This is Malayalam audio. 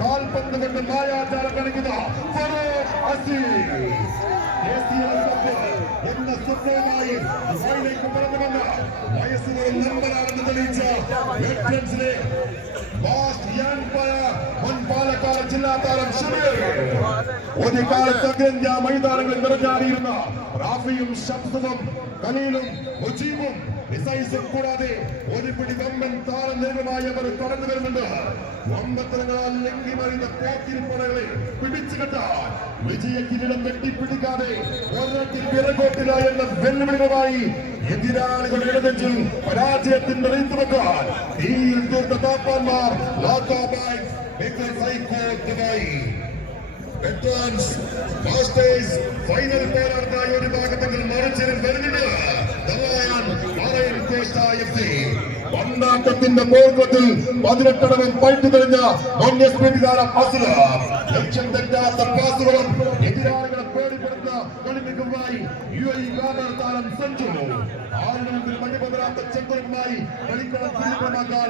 കാൽപന്ത് കൊണ്ട് മായാജാലം കളിക്കുന്ന ഫറൂഖ് അസീസ് എന്ന സ്വപ്നവുമായി ദുബായിലേക്ക് പറന്നുവന്ന വയസ്സുകൾ നമ്പറാണെന്ന് തെളിയിച്ച വെറ്ററൻസിലെ മുൻ പാലക്കാട് ജില്ലാ താരം ഷമീർ ഒരു കാലത്ത് അഖിലേന്ത്യാ മൈതാനങ്ങളിൽ നിറഞ്ഞാടിയിരുന്ന റാഫിയും ഷംസുവും ഖലീലും മുജീബും ഇസൈസും കൂടാതെ ഒരു പിടി വമ്പൻ താരനിരവുമായി അവർ കടന്നു വരുന്നുണ്ട്. വമ്പത്തരങ്ങളാൽ ലംഘിമറിയുന്ന പോക്കിരിപ്പടകളെ പിടിച്ചുകെട്ടാൻ വിജയ കിരീടം വെട്ടിപ്പിടിക്കാതെ ഒരത്തിൽ പിറകോട്ടില്ല എന്ന വെല്ലുവിളികളുമായി എതിരാളികളുടെ ഇടനെഞ്ചിൽ പരാജയത്തിന്റെ റീത്തുവെക്കാൻ തീയിൽ തീർത്ത താപ്പാന്മാർ വെറ്ററൻസ് മാസ്റ്റേഴ്സ് ഫൈനൽ പോരാട്ടമായ ഒരു ഭാഗത്തെങ്കിൽ മറിച്ചിലും വരുന്നുണ്ട്. പണ്ടാട്ടത്തിന്റെ പോർക്കത്തിൽ 18 പൈറ്റ് തെളിഞ്ഞ ലക്ഷ്യം തെറ്റാത്ത പാസുകളും എതിരാളികളെ പേടിപ്പെടുത്ത കളിമികവുമായി താരം സഞ്ജു ആളുകൾക്ക് മണിപതരാത്ത ചെമ്പറുമായി കളിക്കളം തീവ്രമാക്കാൻ